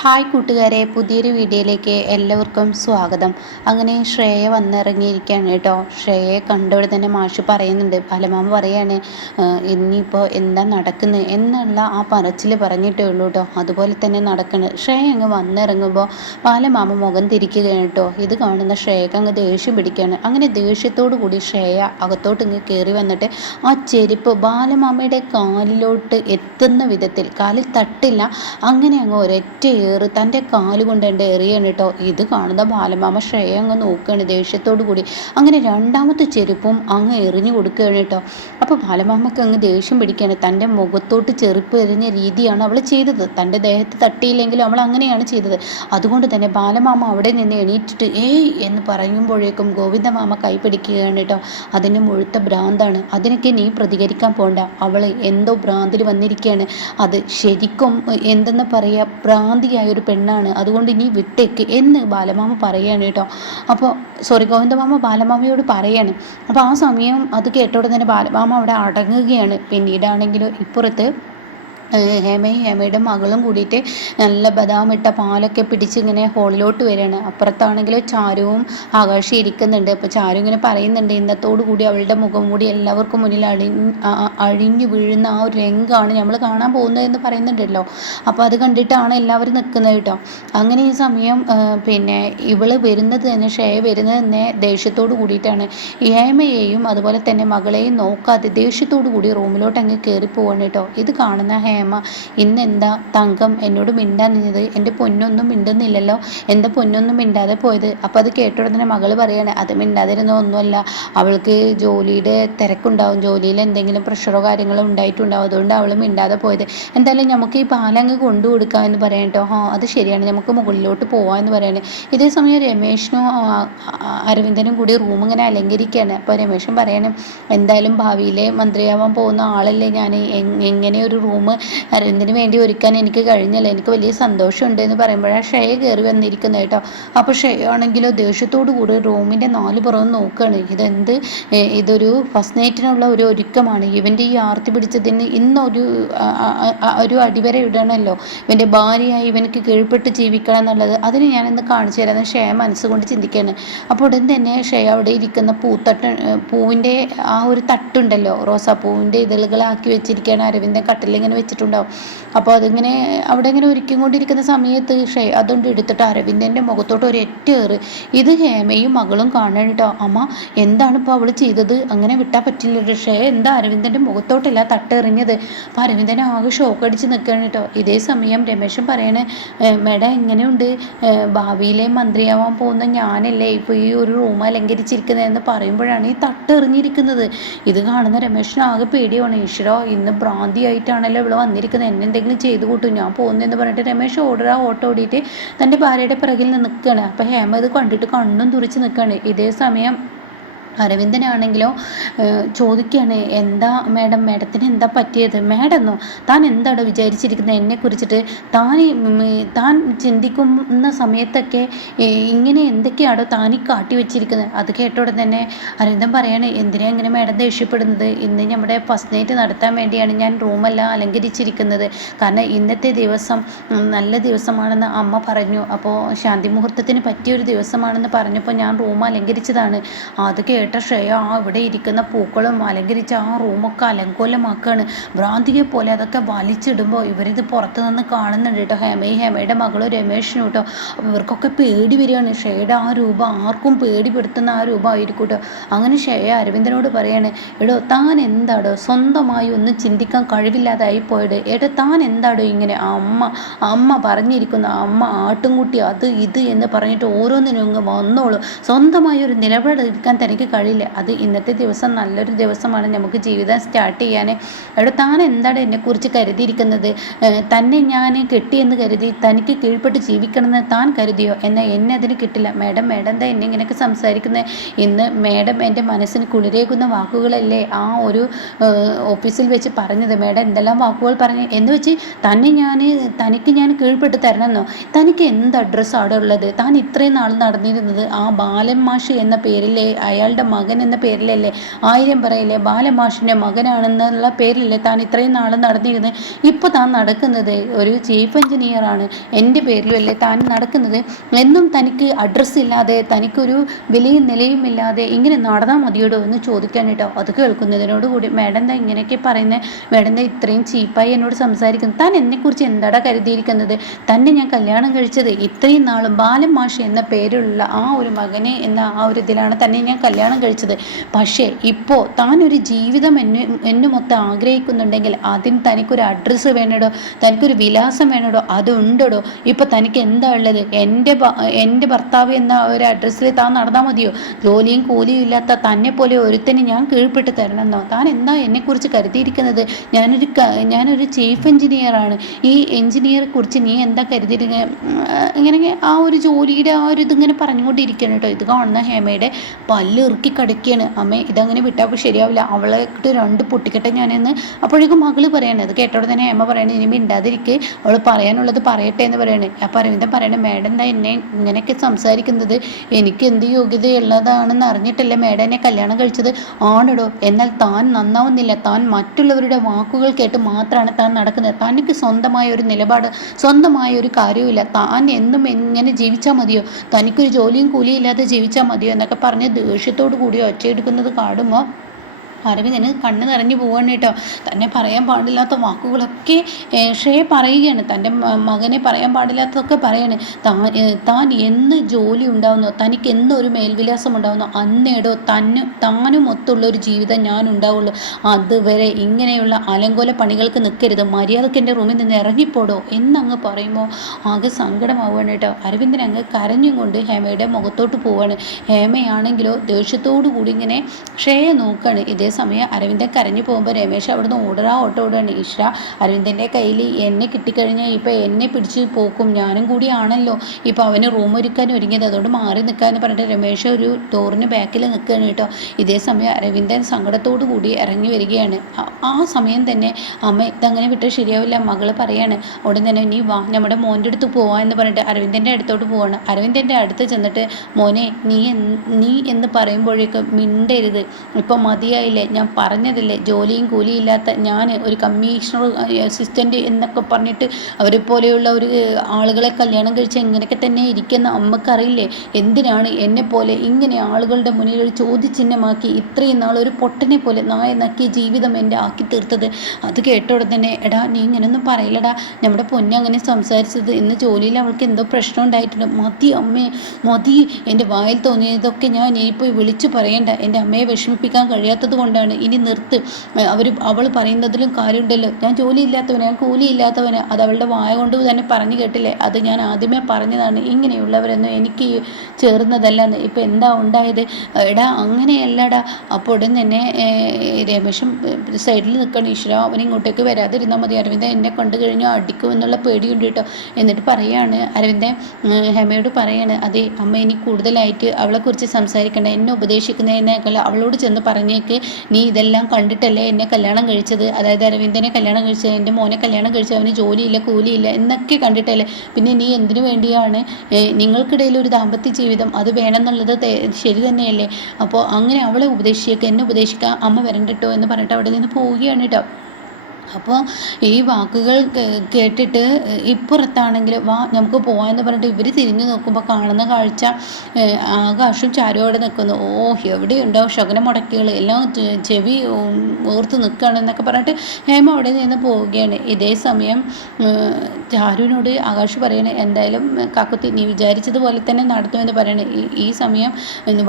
Hi കൂട്ടുകാരെ, പുതിയൊരു വീഡിയോയിലേക്ക് എല്ലാവർക്കും സ്വാഗതം. അങ്ങനെ ശ്രേയ വന്നിറങ്ങിയിരിക്കുകയാണ് കേട്ടോ. ശ്രേയയെ കണ്ടവിടെ തന്നെ മാഷ് പറയുന്നുണ്ട്, ബാലമാമ പറയാണ് ഇനിയിപ്പോൾ എന്താ നടക്കുന്നത് എന്നുള്ള ആ പറച്ചിൽ പറഞ്ഞിട്ടേ ഉള്ളൂ കേട്ടോ. അതുപോലെ തന്നെ നടക്കുന്നത്. ശ്രേയ അങ്ങ് വന്നിറങ്ങുമ്പോൾ ബാലമാമ മുഖം തിരിക്കുകയാണ് കേട്ടോ. ഇത് കാണുന്ന ശ്രേയക്ക് അങ്ങ് ദേഷ്യം പിടിക്കുകയാണ്. അങ്ങനെ ദേഷ്യത്തോടു കൂടി ശ്രേയ അകത്തോട്ട് ഇങ്ങ് കയറി വന്നിട്ട് ആ ചെരുപ്പ് ബാലമാമയുടെ കാലിലോട്ട് എത്തുന്ന വിധത്തിൽ, കാലിൽ തട്ടില്ല, അങ്ങനെ അങ്ങ് ഒരൊറ്റ തൻ്റെ കാലുകൊണ്ട് എൻ്റെ എറിയാണ് കേട്ടോ. ഇത് കാണുന്ന ബാലമാമ ശ്രേയ അങ്ങ് നോക്കുകയാണ് ദേഷ്യത്തോടു കൂടി. അങ്ങനെ രണ്ടാമത്തെ ചെരുപ്പും അങ്ങ് എറിഞ്ഞു കൊടുക്കുകയാണ് കേട്ടോ. അപ്പോൾ ബാലമാമയ്ക്ക് അങ്ങ് ദേഷ്യം പിടിക്കുകയാണ്. തൻ്റെ മുഖത്തോട്ട് ചെരുപ്പ് എറിഞ്ഞ രീതിയാണ് അവൾ ചെയ്തത്. തൻ്റെ ദേഹത്ത് തട്ടിയില്ലെങ്കിലും അവൾ അങ്ങനെയാണ് ചെയ്തത്. അതുകൊണ്ട് തന്നെ ബാലമാമ അവിടെ നിന്ന് എണീറ്റിട്ട് ഏയ് എന്ന് പറയുമ്പോഴേക്കും ഗോവിന്ദമാമ കൈ പിടിക്കുകയാണ് കേട്ടോ. അതിന് മുഴുത്ത ഭ്രാന്താണ്. അതിനൊക്കെ നീ പ്രതികരിക്കാൻ പോണ്ട. അവൾ എന്തോ ഭ്രാന്തിൽ വന്നിരിക്കുകയാണ്. അത് ശരിക്കും എന്തെന്ന് പറയുക, ഭ്രാന്തിയായൊരു പെണ്ണാണ്. അതുകൊണ്ട് നീ വിട്ടേക്ക് എന്ന് ബാലമാമ പറയുകയാണ് കേട്ടോ. അപ്പോൾ ഗോവിന്ദമാമ ബാലമാമയോട് പറയാണ്. അപ്പോൾ ആ സമയം അത് കേട്ടോടെ തന്നെ ബാലമാമ അവിടെ അടങ്ങുകയാണ്. പിന്നീടാണെങ്കിലും ഇപ്പുറത്ത് ഹേമയുടെ മകളും കൂടിയിട്ട് നല്ല ബദാം ഇട്ട പാലൊക്കെ പിടിച്ച് ഇങ്ങനെ ഹോളിലോട്ട് വരികയാണ്. അപ്പുറത്താണെങ്കിൽ ചാരുവും ആകാശം ഇരിക്കുന്നുണ്ട്. അപ്പോൾ ചാരു ഇങ്ങനെ പറയുന്നുണ്ട്, ഇന്നത്തോടു കൂടി അവളുടെ മുഖം കൂടി എല്ലാവർക്കും മുന്നിൽ അഴിഞ്ഞു വീഴുന്ന ആ ഒരു രംഗമാണ് നമ്മൾ കാണാൻ പോകുന്നതെന്ന് പറയുന്നുണ്ടല്ലോ. അപ്പോൾ അത് കണ്ടിട്ടാണ് എല്ലാവരും നിൽക്കുന്നത് കേട്ടോ. അങ്ങനെ ഈ സമയം പിന്നെ ഇവള് വരുന്നത് തന്നെ, ശ്രേയ വരുന്നത് തന്നെ ദേഷ്യത്തോട് കൂടിയിട്ടാണ്. ഹേമയെയും അതുപോലെ തന്നെ മകളെയും നോക്കാതെ ദേഷ്യത്തോടു കൂടി റൂമിലോട്ട് അങ്ങ് കയറി പോവാണ് കേട്ടോ. ഇത് കാണുന്ന ഹേമ, ഇന്നെന്താ തങ്കം എന്നോട് മിണ്ടാൻ നിന്നത്? എൻ്റെ പൊന്നൊന്നും മിണ്ടുന്നില്ലല്ലോ, എൻ്റെ പൊന്നൊന്നും മിണ്ടാതെ പോയത്? അപ്പോൾ അത് കേട്ടോടെ തന്നെ മകൾ പറയാണ്, അത് മിണ്ടാതിരുന്ന ഒന്നുമല്ല, അവൾക്ക് ജോലിയുടെ തിരക്കുണ്ടാവും, ജോലിയിൽ എന്തെങ്കിലും പ്രഷറോ കാര്യങ്ങളോ ഉണ്ടായിട്ടുണ്ടാവും, അതുകൊണ്ട് അവൾ മിണ്ടാതെ പോയത്. എന്തായാലും നമുക്ക് ഈ പാലങ്ങ് കൊണ്ടു കൊടുക്കാമെന്ന് പറയാം കേട്ടോ. അത് ശരിയാണ്, നമുക്ക് മുകളിലോട്ട് പോവാമെന്ന് പറയാണ്. ഇതേ സമയം രമേശനും അരവിന്ദനും കൂടി റൂം ഇങ്ങനെ അലങ്കരിക്കുകയാണ്. അപ്പോൾ രമേശൻ പറയണം, എന്തായാലും ഭാവിയിലെ മന്ത്രിയാവാൻ പോകുന്ന ആളല്ലേ ഞാൻ, എങ്ങനെ ഒരു റൂം അരവിന്ദിന് വേണ്ടി ഒരുക്കാൻ എനിക്ക് കഴിഞ്ഞില്ല, എനിക്ക് വലിയ സന്തോഷമുണ്ട് എന്ന് പറയുമ്പോഴാണ് ശ്രേയ കയറി വന്നിരിക്കുന്നത് കേട്ടോ. അപ്പോൾ ശ്രേയ ആണെങ്കിലോ ദേഷ്യത്തോടു കൂടി റൂമിൻ്റെ 4 പുറവും നോക്കുകയാണ്. ഇതൊരു ഫസ്റ്റ് നൈറ്റിനുള്ള ഒരു ഒരുക്കമാണ്. ഇവൻ്റെ ഈ ആർത്തി പിടിച്ചതിന് ഇന്നൊരു അടിവര ഇടണമല്ലോ, ഇവൻ്റെ ഭാര്യയായി ഇവനക്ക് കീഴ്പ്പെട്ട് ജീവിക്കണം എന്നുള്ളത്, അതിന് ഞാനിന്ന് കാണിച്ചു തരാമെന്ന് ശ്രേയ മനസ്സുകൊണ്ട് ചിന്തിക്കുകയാണ്. അപ്പോൾ ഉടൻ തന്നെ ശ്രേയ അവിടെ ഇരിക്കുന്ന പൂവിൻ്റെ ആ ഒരു തട്ടുണ്ടല്ലോ, റോസാപ്പൂവിൻ്റെ ഇതളുകളാക്കി വെച്ചിരിക്കുകയാണ്. അരവിന്ദൻ കട്ടിലിങ്ങനെ വെച്ചിട്ടുണ്ടാവും. അപ്പോൾ അതിങ്ങനെ അവിടെ ഇങ്ങനെ ഒരുക്കിക്കൊണ്ടിരിക്കുന്ന സമയത്ത് അതുകൊണ്ട് എടുത്തിട്ട് അരവിന്ദൻ്റെ മുഖത്തോട്ട് ഒരു എറ്റേറ്. ഇത് ഹേമയും മകളും കാണണം കേട്ടോ. അമ്മ എന്താണ് ഇപ്പോൾ അവൾ ചെയ്തത്? അങ്ങനെ വിട്ടാൽ പറ്റില്ല. എന്താ അരവിന്ദൻ്റെ മുഖത്തോട്ടല്ല തട്ടെറിഞ്ഞത്? അപ്പോൾ അരവിന്ദനെ ആകെ ഷോക്ക് അടിച്ച് നിൽക്കുകയാണ് കേട്ടോ. ഇതേ സമയം രമേശൻ പറയണേ, മേഡം എങ്ങനെയുണ്ട്? ഭാവിയിലെ മന്ത്രിയാവാൻ പോകുന്ന ഞാനല്ലേ ഇപ്പോൾ ഈ ഒരു റൂം അലങ്കരിച്ചിരിക്കുന്നതെന്ന് പറയുമ്പോഴാണ് ഈ തട്ടെറിഞ്ഞിരിക്കുന്നത്. ഇത് കാണുന്ന രമേശൻ ആകെ പേടിയാണ്. ഈശ്വരോ, ഇന്ന് ഭ്രാന്തിയായിട്ടാണല്ലോ ഇവിടെ വന്നിരിക്കുന്നത്, എന്നെ എന്തെങ്കിലും ചെയ്തു കൂട്ടും, ഞാൻ പോകുന്നതെന്ന് പറഞ്ഞിട്ട് രമേശ് ഓട്ടോ ഓടിയിട്ട് തൻ്റെ ഭാര്യയുടെ പിറകിൽ നിന്ന് നിൽക്കുകയാണ്. അപ്പോൾ ഹേമ ഇത് കണ്ടിട്ട് കണ്ണും തുറിച്ച് നിൽക്കുകയാണ്. ഇതേ സമയം അരവിന്ദനാണെങ്കിലോ ചോദിക്കുകയാണ്, എന്താ മേഡം, മേഡത്തിന് എന്താ പറ്റിയത്? മേഡമെന്നോ? താൻ എന്താണോ വിചാരിച്ചിരിക്കുന്നത് എന്നെക്കുറിച്ചിട്ട്? താൻ ചിന്തിക്കുന്ന സമയത്തൊക്കെ ഇങ്ങനെ എന്തൊക്കെയാണോ താനീ കാട്ടി വെച്ചിരിക്കുന്നത്? അത് കേട്ടോടെ തന്നെ അരവിന്ദൻ പറയാണ്, എന്തിനാ ഇങ്ങനെ മേഡം ദേഷ്യപ്പെടുന്നത്? ഇന്ന് നമ്മുടെ ഫസ്റ്റ് നൈറ്റ് നടത്താൻ വേണ്ടിയാണ് ഞാൻ റൂമെല്ലാം അലങ്കരിച്ചിരിക്കുന്നത്. കാരണം ഇന്നത്തെ ദിവസം നല്ല ദിവസമാണെന്ന് അമ്മ പറഞ്ഞു. അപ്പോൾ ശാന്തി മുഹൂർത്തത്തിന് പറ്റിയൊരു ദിവസമാണെന്ന് പറഞ്ഞപ്പോൾ ഞാൻ റൂം അലങ്കരിച്ചതാണ്. അത് കേട്ട ശ്രേയ ഇവിടെ ഇരിക്കുന്ന പൂക്കളും അലങ്കരിച്ച് ആ റൂമൊക്കെ അലങ്കോലമാക്കുകയാണ്. ഭ്രാന്തിയെ പോലെ അതൊക്കെ വലിച്ചിടുമ്പോൾ ഇവരിത് പുറത്ത് നിന്ന് കാണുന്നുണ്ട് കേട്ടോ. ഹേമയുടെ മകളും രമേശനും കേട്ടോ. അപ്പോൾ ഇവർക്കൊക്കെ പേടി വരികയാണ്. ശ്രേയയുടെ ആ രൂപം ആർക്കും പേടിപ്പെടുത്തുന്ന ആ രൂപമായിരിക്കും കേട്ടോ. അങ്ങനെ ശ്രേയ അരവിന്ദനോട് പറയാണ്, എടോ താൻ എന്താടോ സ്വന്തമായി ഒന്നും ചിന്തിക്കാൻ കഴിവില്ലാതായി പോയത്? എടോ താൻ എന്താടോ ഇങ്ങനെ? അമ്മ പറഞ്ഞിരിക്കുന്നു, അമ്മ ആട്ടുംകുട്ടി അത് ഇത് എന്ന് പറഞ്ഞിട്ട് ഓരോന്നിനും അങ്ങ് വന്നോളൂ. സ്വന്തമായി ഒരു നിലപാടെടുക്കാൻ തനിക്ക് കഴിയില്ല. അത് ഇന്നത്തെ ദിവസം നല്ലൊരു ദിവസമാണ്, നമുക്ക് ജീവിതം സ്റ്റാർട്ട് ചെയ്യാൻ. അവിടെ താൻ എന്താണ് എന്നെക്കുറിച്ച് കരുതിയിരിക്കുന്നത്? തന്നെ ഞാൻ കെട്ടിയെന്ന് കരുതി തനിക്ക് കീഴ്പ്പെട്ട് ജീവിക്കണമെന്ന് താൻ കരുതിയോ? എന്നാൽ എന്നെ അതിന് കിട്ടില്ല. മേഡം എന്താ എന്നെ ഇങ്ങനെയൊക്കെ സംസാരിക്കുന്നത്? ഇന്ന് മേഡം എൻ്റെ മനസ്സിന് കുളിരേകുന്ന വാക്കുകളല്ലേ ആ ഒരു ഓഫീസിൽ വെച്ച് പറഞ്ഞത്? മേഡം എന്തെല്ലാം വാക്കുകൾ പറഞ്ഞു എന്ന് വെച്ച് തനിക്ക് ഞാൻ കീഴ്പ്പെട്ട് തരണമെന്നോ? തനിക്ക് എന്ത് അഡ്രസ്സാണ് ഉള്ളത്? താൻ ഇത്രയും നാൾ നടന്നിരുന്നത് ആ ബാലൻ മാഷ് എന്ന പേരിലെ അയാളുടെ മാഷിയുടെ മകൻ എന്ന പേരിലല്ലേ, 1000 പറയില്ലേ, ബാലമാഷിൻ്റെ മകനാണെന്നുള്ള പേരിലല്ലേ താൻ ഇത്രയും നാൾ നടന്നിരുന്നത്. ഇപ്പോൾ താൻ നടക്കുന്നത് ഒരു ചീഫ് എഞ്ചിനീയറാണ്, എൻ്റെ പേരിലുമല്ലേ താൻ നടക്കുന്നത്. എന്നും തനിക്ക് അഡ്രസ്സ് ഇല്ലാതെ, തനിക്കൊരു വിലയും നിലയും ഇല്ലാതെ ഇങ്ങനെ നടന്നാൽ മതിയോടോ എന്ന് ചോദിക്കാൻ കേട്ടോ. അത് കേൾക്കുന്നതിനോട് കൂടി മേഡം എന്താ ഇങ്ങനെയൊക്കെ പറയുന്നത്, മേഡം എന്താ ഇത്രയും ചീപ്പായി എന്നോട് സംസാരിക്കുന്നത്, താൻ എന്നെക്കുറിച്ച് എന്താടാ കരുതിയിരിക്കുന്നത്, തന്നെ ഞാൻ കല്യാണം കഴിച്ചത് ഇത്രയും നാളും ബാലൻ മാഷ് എന്ന പേരുള്ള ആ ഒരു മകനെ എന്ന ആ ഒരു ഇതിലാണ് തന്നെ ഞാൻ കല്യാണം കഴിച്ചത്. പക്ഷേ ഇപ്പോൾ താൻ ഒരു ജീവിതം എന്നെ മൊത്തം ആഗ്രഹിക്കുന്നുണ്ടെങ്കിൽ അതിന് തനിക്കൊരു അഡ്രസ്സ് വേണടോ, തനിക്കൊരു വിലാസം വേണടോ, അതുണ്ടോ. ഇപ്പോൾ തനിക്ക് എന്താ ഉള്ളത്, എൻ്റെ ഭർത്താവ് എന്ന ഒരു അഡ്രസ്സിൽ താൻ നടന്നാൽ മതിയോ? ജോലിയും കൂലിയും ഇല്ലാത്ത തന്നെ പോലെ ഒരുത്തന് ഞാൻ കീഴ്പ്പെട്ട് തരണമെന്നോ? താൻ എന്താ എന്നെക്കുറിച്ച് കരുതിയിരിക്കുന്നത്? ഞാനൊരു ചീഫ് എഞ്ചിനീയറാണ്. ഈ എഞ്ചിനീയറെ കുറിച്ച് നീ എന്താ കരുതിയിരിക്കുന്നത്? ഇങ്ങനെ ആ ഒരു ജോലിയുടെ ആ ഒരു ഇതിങ്ങനെ പറഞ്ഞുകൊണ്ടിരിക്കുകയാണ് കേട്ടോ. ഇത് കാണുന്ന ഹേമയുടെ പല്ല് ഇറുക്കി കടിക്കുകയാണ്. അമ്മേ ഇതങ്ങനെ വിട്ടാൽ ശരിയാവില്ല, അവളെ ഇട്ട് 2 പൊട്ടിക്കട്ടെ ഞാനെന്ന്. അപ്പോഴേക്കും മകള് പറയണേ. അത് കേട്ടോടെ തന്നെ ഹേമ പറയണേ, ഇനി മിണ്ടാതിരിക്ക്, അവൾ പറയാനുള്ളത് പറയട്ടെ എന്ന് പറയണേ. അപ്പോൾ അരവിന്ദൻ പറയണേ, മേഡം എന്താ എന്നെ ഇങ്ങനെയൊക്കെ സംസാരിക്കുന്നത്? എനിക്ക് എന്ത് യോഗ്യതയുള്ളതാണെന്ന് അറിഞ്ഞിട്ടല്ലേ മേഡം എന്നെ കല്യാണം കഴിച്ചത്? ആണിടോ, എന്നാൽ താൻ നന്നാവുന്നില്ല. താൻ മറ്റുള്ളവരുടെ വാക്കുകൾ കേട്ട് മാത്രമാണ് താൻ നടക്കുന്നത്. തനിക്ക് സ്വന്തമായ ഒരു നിലപാട്, സ്വന്തമായ ഒരു കാര്യവുമില്ല. താൻ എന്നും എങ്ങനെ ജീവിച്ചാൽ മതിയോ, തനിക്കൊരു ജോലിയും കൂലിയും ഇല്ലാതെ ജീവിച്ചാൽ മതിയോ എന്നൊക്കെ പറഞ്ഞ് ദേഷ്യത്തോടു കൂടി ഒച്ചയെടുക്കുന്നത് കാണുമ്പോൾ അരവിന്ദന് കണ്ണ് നിറഞ്ഞു പോവാണ് കേട്ടോ. തന്നെ പറയാൻ പാടില്ലാത്ത വാക്കുകളൊക്കെ ശ്രേയ പറയുകയാണ്. തൻ്റെ മകനെ പറയാൻ പാടില്ലാത്തതൊക്കെ പറയാണ്. താൻ എന്ന് ജോലി ഉണ്ടാവുന്നോ, തനിക്ക് എന്നൊരു മേൽവിലാസം ഉണ്ടാവുന്നോ അന്നേടോ താനും ഒത്തുള്ള ഒരു ജീവിതം ഞാൻ ഉണ്ടാവുള്ളൂ. അതുവരെ ഇങ്ങനെയുള്ള അലങ്കോല പണികൾക്ക് നിൽക്കരുത്, മര്യാദക്ക് എൻ്റെ റൂമിൽ നിന്ന് ഇറങ്ങിപ്പോടോ എന്നങ്ങ് പറയുമ്പോൾ ആകെ സങ്കടമാവുകയാണ് കേട്ടോ. അരവിന്ദൻ അങ്ങ് കരഞ്ഞും കൊണ്ട് ഹേമയുടെ മുഖത്തോട്ട് പോവാണ്. ഹേമയാണെങ്കിലോ ദേഷ്യത്തോടു കൂടി ഇങ്ങനെ ശ്രേയ നോക്കുകയാണ്. ഇതേ സമയം അരവിന്ദൻ കരഞ്ഞു പോകുമ്പോൾ രമേശ് അവിടുന്ന് ഓടുകയാണ്. ഈശ്വര, അരവിന്ദൻ്റെ കയ്യിൽ എന്നെ കിട്ടിക്കഴിഞ്ഞാൽ ഇപ്പം എന്നെ പിടിച്ച് പോക്കും, ഞാനും കൂടി ആണല്ലോ ഇപ്പം അവന് റൂം ഒരുക്കാൻ ഒരുങ്ങിയത്, അതുകൊണ്ട് മാറി നിൽക്കാമെന്ന് പറഞ്ഞിട്ട് രമേശ് ഒരു ഡോറിന് ബാക്കിൽ നിൽക്കുകയാണ് കേട്ടോ. ഇതേ സമയം അരവിന്ദൻ സങ്കടത്തോടു കൂടി ഇറങ്ങി വരികയാണ്. ആ സമയം തന്നെ അമ്മ ഇതങ്ങനെ വിട്ട് ശരിയാവില്ല, മകള് പറയാണ്. ഉടൻ തന്നെ നീ വാ, നമ്മുടെ മോൻ്റെ അടുത്ത് പോവാ എന്ന് പറഞ്ഞിട്ട് അരവിന്ദൻ്റെ അടുത്തോട്ട് പോവാണ്. അരവിന്ദൻ്റെ അടുത്ത് ചെന്നിട്ട് മോനെ നീ എന്ന് പറയുമ്പോഴേക്കും മിണ്ടരുത്, ഇപ്പം മതിയായില്ലേ, ഞാൻ പറഞ്ഞതല്ലേ, ജോലിയും കൂലിയും ഇല്ലാത്ത ഞാൻ ഒരു കമ്മീഷണർ അസിസ്റ്റൻ്റ് എന്നൊക്കെ പറഞ്ഞിട്ട് അവരെ പോലെയുള്ള ഒരു ആളുകളെ കല്യാണം കഴിച്ച് എങ്ങനെയൊക്കെ തന്നെ ഇരിക്കുന്ന അമ്മക്കറിയില്ലേ, എന്തിനാണ് എന്നെപ്പോലെ ഇങ്ങനെ ആളുകളുടെ മുന്നിൽ ഒരു ചോദ്യചിഹ്നമാക്കി ഇത്രയും നാൾ ഒരു പൊട്ടനെ പോലെ നായ നക്കിയ ജീവിതം എൻ്റെ ആക്കി തീർത്തത്. അത് കേട്ടോടെ തന്നെ എടാ നീ ഇങ്ങനെയൊന്നും പറയില്ലടാ, നമ്മുടെ പൊന്നെ അങ്ങനെ സംസാരിച്ചത്, ഇന്ന് ജോലിയിൽ അവൾക്ക് എന്തോ പ്രശ്നം ഉണ്ടായിട്ടുണ്ട്, മതി അമ്മേ മതി, എൻ്റെ വായിൽ തോന്നിയതൊക്കെ ഞാൻ ഇനിയിപ്പോൾ വിളിച്ചു പറയണ്ട, എൻ്റെ അമ്മയെ വിഷമിപ്പിക്കാൻ കഴിയാത്തത് കൊണ്ടാണ്, ഇനി നിർത്ത്, അവൾ പറയുന്നതിലും കാര്യമുണ്ടല്ലോ, ഞാൻ ജോലിയില്ലാത്തവന്, ഞാൻ കൂലിയില്ലാത്തവന്, അത് അവളുടെ വായ കൊണ്ട് തന്നെ പറഞ്ഞു കേട്ടില്ലേ, അത് ഞാൻ ആദ്യമേ പറഞ്ഞതാണ്, ഇങ്ങനെയുള്ളവരൊന്നും എനിക്ക് ചേർന്നതല്ലെന്ന്, ഇപ്പം എന്താ ഉണ്ടായത് എടാ, അങ്ങനെയല്ലടാ. അപ്പോൾ ഉടൻ തന്നെ രമേശും സൈഡിൽ നിൽക്കണം. ഈശ്വര, അവൻ ഇങ്ങോട്ടേക്ക് വരാതിരുന്നാൽ മതി, അരവിന്ദൻ എന്നെ കണ്ടു കഴിഞ്ഞാൽ അടിക്കും എന്നുള്ള പേടിയുണ്ട് കേട്ടോ. എന്നിട്ട് പറയാണ് അരവിന്ദൻ ഹേമയോട് പറയാണ്, അതെ അമ്മ ഇനി കൂടുതലായിട്ട് അവളെക്കുറിച്ച് സംസാരിക്കേണ്ട, എന്നെ ഉപദേശിക്കുന്നതിനേക്കാൾ അവളോട് ചെന്ന് പറഞ്ഞേക്ക്, നീ ഇതെല്ലാം കണ്ടിട്ടല്ലേ എന്നെ കല്യാണം കഴിച്ചത്, അതായത് അരവിന്ദനെ കല്യാണം കഴിച്ചത്, എൻ്റെ മോനെ കല്യാണം കഴിച്ചത്, അവന് ജോലിയില്ല കൂലിയില്ല എന്നൊക്കെ കണ്ടിട്ടല്ലേ, പിന്നെ നീ എന്തിനു വേണ്ടിയാണ് നിങ്ങൾക്കിടയിൽ ഒരു ദാമ്പത്യ ജീവിതം അത് വേണമെന്നുള്ളത് ശരി തന്നെയല്ലേ, അപ്പോൾ അങ്ങനെ അവളെ ഉപദേശിക്കുക, എന്നെ ഉപദേശിക്കുക, അമ്മ വരണ്ടട്ടോ എന്ന് പറഞ്ഞിട്ട് അവിടെ നിന്ന് പോവുകയാണ് കേട്ടോ. അപ്പോൾ ഈ വാക്കുകൾ കേട്ടിട്ട് ഇപ്പുറത്താണെങ്കിൽ വാ നമുക്ക് പോകാമെന്ന് പറഞ്ഞിട്ട് ഇവർ തിരിഞ്ഞു നോക്കുമ്പോൾ കാണുന്ന കാഴ്ച ആകാശും ചാരും അവിടെ നിൽക്കുന്നു. ഓ എവിടെയുണ്ടോ ശകുന മുടക്കികൾ എല്ലാം ചെവി ഓർത്ത് നിൽക്കുകയാണെന്നൊക്കെ പറഞ്ഞിട്ട് ഹേമ അവിടെ നിന്ന് പോവുകയാണ്. ഇതേ സമയം ചാരുവിനോട് ആകാശ് പറയണേ, എന്തായാലും കാക്കുത്തി നീ വിചാരിച്ചതുപോലെ തന്നെ നടത്തുമെന്ന് പറയണേ. ഈ സമയം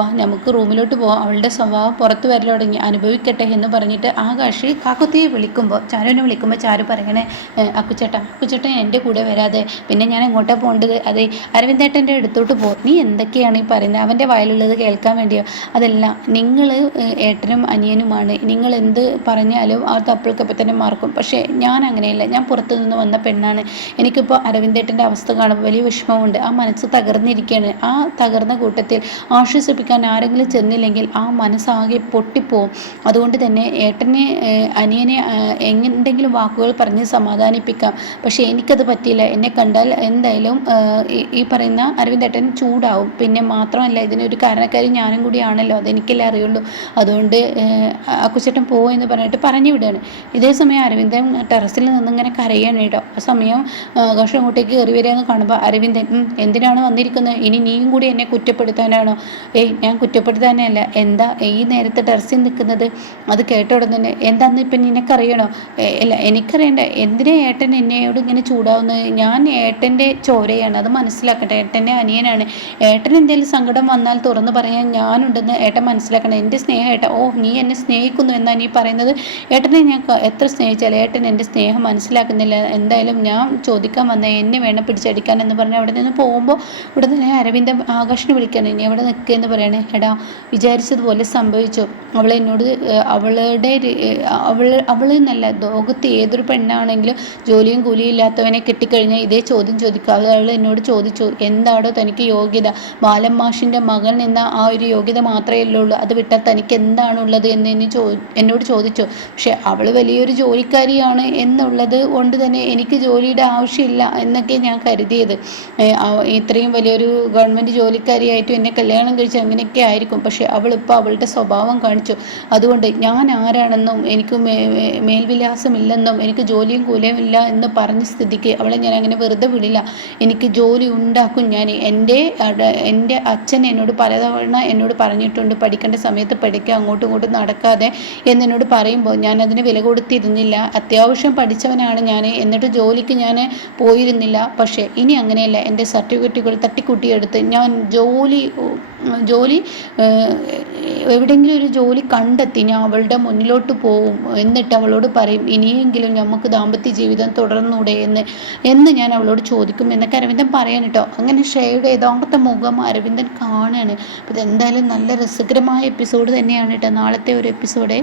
വാ നമുക്ക് റൂമിലോട്ട് പോവാം, അവളുടെ സ്വഭാവം പുറത്ത് വരൽ തുടങ്ങി, അനുഭവിക്കട്ടെ എന്ന് പറഞ്ഞിട്ട് ആകാശ് കാക്കുത്തിയെ വിളിക്കുമ്പോൾ ചാരുവിനെ വിളിക്കുമ്പോൾ ചാരു പറയണേ, അക്കുച്ചേട്ടൻ എൻ്റെ കൂടെ വരാതെ പിന്നെ ഞാൻ എങ്ങോട്ടാണ് പോകേണ്ടത്? അതെ അരവിന്ദേട്ടൻ്റെ അടുത്തോട്ട് പോ. നീ എന്തൊക്കെയാണ് ഈ പറയുന്നത്? അവൻ്റെ വായിലുള്ളത് കേൾക്കാൻ വേണ്ടിയോ? അതല്ല, നിങ്ങൾ ഏട്ടനും അനിയനുമാണ്, നിങ്ങൾ എന്ത് പറഞ്ഞാലും ആ തപ്പിൾക്കപ്പം തന്നെ മാർക്കും. പക്ഷേ ഞാൻ അങ്ങനെയല്ല, ഞാൻ പുറത്തു നിന്ന് വന്ന പെണ്ണാണ്. എനിക്കിപ്പോൾ അരവിന്ദേട്ടൻ്റെ അവസ്ഥ കാണുമ്പോൾ വലിയ വിഷമമുണ്ട്, ആ മനസ്സ് തകർന്നിരിക്കുകയാണ്. ആ തകർന്ന കൂട്ടത്തിൽ ആശ്വസിപ്പിക്കാൻ ആരെങ്കിലും ചെന്നില്ലെങ്കിൽ ആ മനസ്സാകെ പൊട്ടിപ്പോവും. അതുകൊണ്ട് തന്നെ ഏട്ടനെ അനിയനെ എന്തെങ്കിലും വാക്കുകൾ പറഞ്ഞ് സമാധാനിപ്പിക്കാം. പക്ഷേ എനിക്കത് പറ്റിയില്ല. എന്നെ കണ്ടാൽ എന്തായാലും ഈ പറയുന്ന അരവിന്ദേട്ടൻ ചൂടാവും. പിന്നെ മാത്രമല്ല ഇതിനൊരു കാരണക്കാരി ഞാനും കൂടിയാണല്ലോ, അതെനിക്കല്ലേ അറിയുള്ളൂ. അതുകൊണ്ട് അക്കുച്ചേട്ടൻ എന്ന് പറഞ്ഞിട്ട് പറഞ്ഞു വിടുകയാണ്. ഇതേ സമയം അരവിന്ദൻ ടെറസിൽ നിന്നിങ്ങനെ കരയാണ് കേട്ടോ. ആ സമയം ആകാശം അങ്ങോട്ടേക്ക് കയറി വരികയെന്ന് കാണുമ്പോൾ അരവിന്ദൻ എന്തിനാണ് വന്നിരിക്കുന്നത്? ഇനി നീയും കൂടി എന്നെ കുറ്റപ്പെടുത്താനാണോ? ഞാൻ കുറ്റപ്പെടുത്താനല്ല. എന്താ ഈ നേരത്തെ ടെറസിൽ നിൽക്കുന്നത്? അത് കേട്ട ഉടൻ തന്നെ എന്താന്ന് ഇപ്പം നിനക്കറിയണോ? അല്ല എനിക്കറിയണ്ട. എന്തിനാ ഏട്ടൻ എന്നോട് ഇങ്ങനെ ചൂടാവുന്നത്? ഞാൻ ഏട്ടൻ്റെ ചോരയാണ്, അത് മനസ്സിലാക്കട്ടെ. ഏട്ടൻ്റെ അനിയനാണ്. ഏട്ടൻ എന്തെങ്കിലും സങ്കടം വന്നാൽ തുറന്നു പറയാൻ ഞാനുണ്ടെന്ന് ഏട്ടൻ മനസ്സിലാക്കണം. എൻ്റെ സ്നേഹം ഏട്ടൻ നീ എന്നെ സ്നേഹിക്കുന്നു എന്നാണ് നീ പറയുന്നത്? ഏട്ടനെ ഞാൻ എത്ര സ്നേഹിച്ചാലും ഏട്ടൻ എൻ്റെ സ്നേഹം മനസ്സിലാക്കുന്നില്ല. എന്തായാലും ഞാൻ ചോദിക്കാൻ വന്ന എന്നെ വേണം പിടിച്ചടിക്കാൻ എന്ന് പറഞ്ഞ് അവിടെ നിന്ന് പോകുമ്പോൾ ഇവിടെ തന്നെ അരവിന്ദൻ ആകാശിനെ വിളിക്കുകയാണ്. ഇനി അവിടെ നിൽക്കുകയെന്ന് പറയണേ. എടാ, വിചാരിച്ചതുപോലെ സംഭവിച്ചു. അവളെന്നോട് അവൾ എന്നല്ല, ലോകത്ത് ഏതൊരു പെണ്ണാണെങ്കിലും ജോലിയും കൂലിയും ഇല്ലാത്തവനെ കെട്ടിക്കഴിഞ്ഞാൽ ഇതേ ചോദ്യം ചോദിക്കുക. അവൾ എന്നോട് ചോദിച്ചു, എന്താടോ തനിക്ക് യോഗ്യത? ബാലൻ മാഷിൻ്റെ മകൻ എന്ന ആ ഒരു യോഗ്യത മാത്രമേ ഉള്ളൂ, അത് വിട്ടാൽ തനിക്ക് എന്താണുള്ളത് എന്ന് എന്നോട് ചോദിച്ചു. പക്ഷെ അവൾ വലിയൊരു ജോലിക്കാരിയാണ് എന്നുള്ളത് കൊണ്ട് തന്നെ എനിക്ക് ജോലിയുടെ ആവശ്യമില്ല എന്നൊക്കെ ഞാൻ കരുതിയത്. ഇത്രയും വലിയൊരു ഗവൺമെൻറ് ജോലിക്കാരിയായിട്ടും എന്നെ കല്യാണം കഴിച്ച് അങ്ങനെയൊക്കെ ആയിരിക്കും. പക്ഷെ അവളിപ്പോൾ അവളുടെ സ്വഭാവം കാണിച്ചു. അതുകൊണ്ട് ഞാൻ ആരാണെന്നും എനിക്ക് മേൽവിലാസമില്ലെന്നും എനിക്ക് ജോലിയും കൂലിയും ഇല്ല എന്ന് പറഞ്ഞ സ്ഥിതിക്ക് അവളെ ഞാൻ അങ്ങനെ വെറുതെ വിടില്ല. എനിക്ക് ജോലി ഉണ്ടാക്കും ഞാൻ. എൻ്റെ അച്ഛൻ എന്നോട് പലതവണ പറഞ്ഞിട്ടുണ്ട്, പഠിക്കേണ്ട സമയത്ത് പഠിക്കുക, അങ്ങോട്ടും ഇങ്ങോട്ടും നടക്കാതെ എന്നോട് പറയുമ്പോൾ ഞാൻ അതിന് വില കൊടുത്തിരുന്നില്ല. അത്യാവശ്യം പഠിച്ചവനാണ് ഞാൻ, എന്നിട്ട് ജോലിക്ക് ഞാൻ പോയിരുന്നില്ല. പക്ഷേ ഇനി അങ്ങനെയല്ല. എൻ്റെ സർട്ടിഫിക്കറ്റുകൾ തട്ടിക്കൂട്ടിയെടുത്ത് ഞാൻ ജോലി എവിടെയെങ്കിലും ഒരു ജോലി കണ്ടെത്തി ഞാൻ അവളുടെ മുന്നിലോട്ട് പോവും. എന്നിട്ട് അവളോട് പറയും, ഇനിയെങ്കിലും നമുക്ക് ദാമ്പത്യ ജീവിതം തുടർന്നൂടെ എന്ന് ഞാൻ അവളോട് ചോദിക്കും എന്നൊക്കെ അരവിന്ദൻ പറയാൻ കേട്ടോ. അങ്ങനെ ശ്രേയയുടെ യഥാർത്ഥ മുഖം അരവിന്ദൻ കാണുകയാണ്. അപ്പോൾ ഇതെന്തായാലും നല്ല രസകരമായ എപ്പിസോഡ് തന്നെയാണ് കേട്ടോ നാളത്തെ ഒരു എപ്പിസോഡ്.